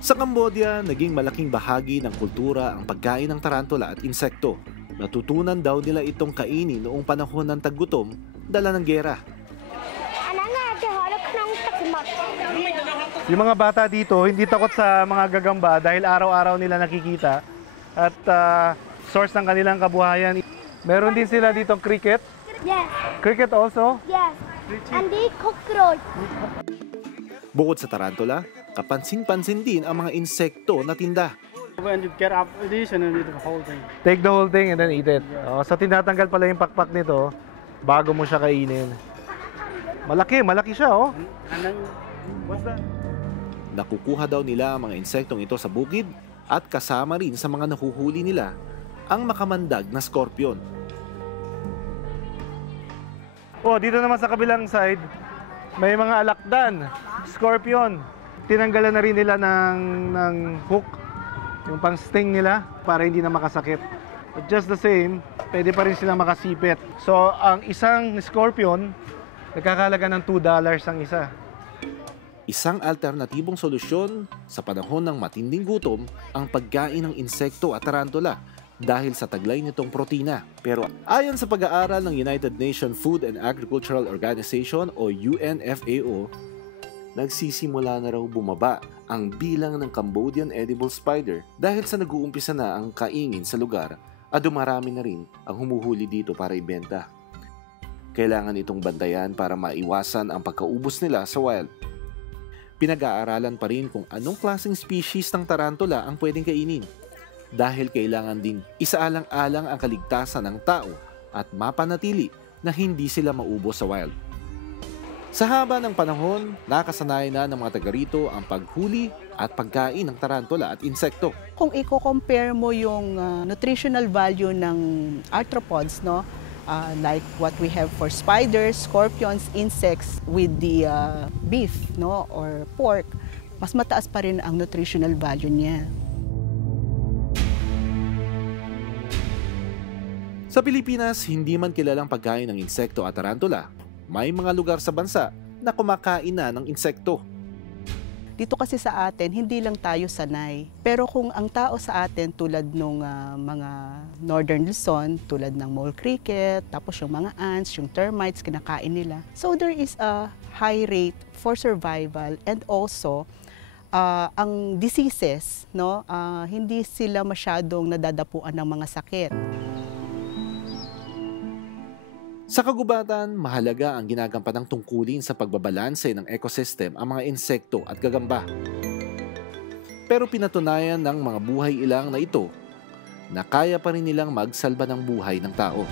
Sa Cambodia, naging malaking bahagi ng kultura ang pagkain ng tarantula at insekto. Natutunan daw nila itong kainin noong panahon ng taggutom, dala ng gera. Yung mga bata dito, hindi takot sa mga gagamba dahil araw-araw nila nakikita at source ng kanilang kabuhayan. Meron din sila dito cricket. Yes. Cricket also? Yes. And the cockroach. Bukod sa tarantula, kapansin-pansin din ang mga insekto na tinda. When you get up this and then you do the whole thing. Take the whole thing and then eat it. So tinatanggal pala yung pakpak nito bago mo siya kainin. Malaki siya, oh. And then, what's that? Nakukuha daw nila ang mga insektong ito sa bukid at kasama rin sa mga nahuhuli nila ang makamandag na scorpion. Oh, dito naman sa kabilang side, may mga alakdan, scorpion. Tinanggalan na rin nila ng hook, yung pang sting nila para hindi na makasakit. But just the same, pwede pa rin silang makasipit. So, ang isang scorpion, nagkakalaga ng $2 ang isa. Isang alternatibong solusyon sa panahon ng matinding gutom ang pagkain ng insekto at tarantula dahil sa taglay nitong protina. Pero ayon sa pag-aaral ng United Nations Food and Agricultural Organization o UNFAO, nagsisimula na raw bumaba ang bilang ng Cambodian edible spider dahil sa nag-uumpisa na ang kaingin sa lugar at dumarami na rin ang humuhuli dito para ibenta. Kailangan itong bantayan para maiwasan ang pagkaubos nila sa wild. Pinag-aaralan pa rin kung anong klaseng species ng tarantula ang pwedeng kainin dahil kailangan din isaalang-alang ang kaligtasan ng tao at mapanatili na hindi sila maubos sa wild. Sa haba ng panahon, nakasanayan na ng mga taga rito ang paghuli at pagkain ng tarantula at insekto. Kung i-compare mo yung nutritional value ng arthropods, no? Like what we have for spiders, scorpions, insects with the beef, no, or pork, mas mataas pa rin ang nutritional value niya. Sa Pilipinas, hindi man kilalang pagkain ng insekto at tarantula. May mga lugar sa bansa na kumakain na ng insekto. Dito kasi sa atin, hindi lang tayo sanay. Pero kung ang tao sa atin tulad ng mga Northern Luzon, tulad ng mole cricket, tapos yung mga ants, yung termites, kinakain nila. So there is a high rate for survival and also ang diseases, no, hindi sila masyadong nadadapuan ng mga sakit. Sa kagubatan, mahalaga ang ginagampanang tungkulin sa pagbabalanse ng ecosystem ang mga insekto at gagamba. Pero pinatunayan ng mga buhay ilang na ito na kaya pa rin nilang magsalba ng buhay ng tao.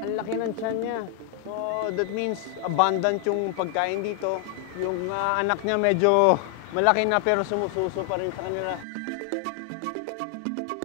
Ang laki ng tiyan niya. So that means abundant yung pagkain dito. Yung anak niya medyo malaki na pero sumususo pa rin sa kanila.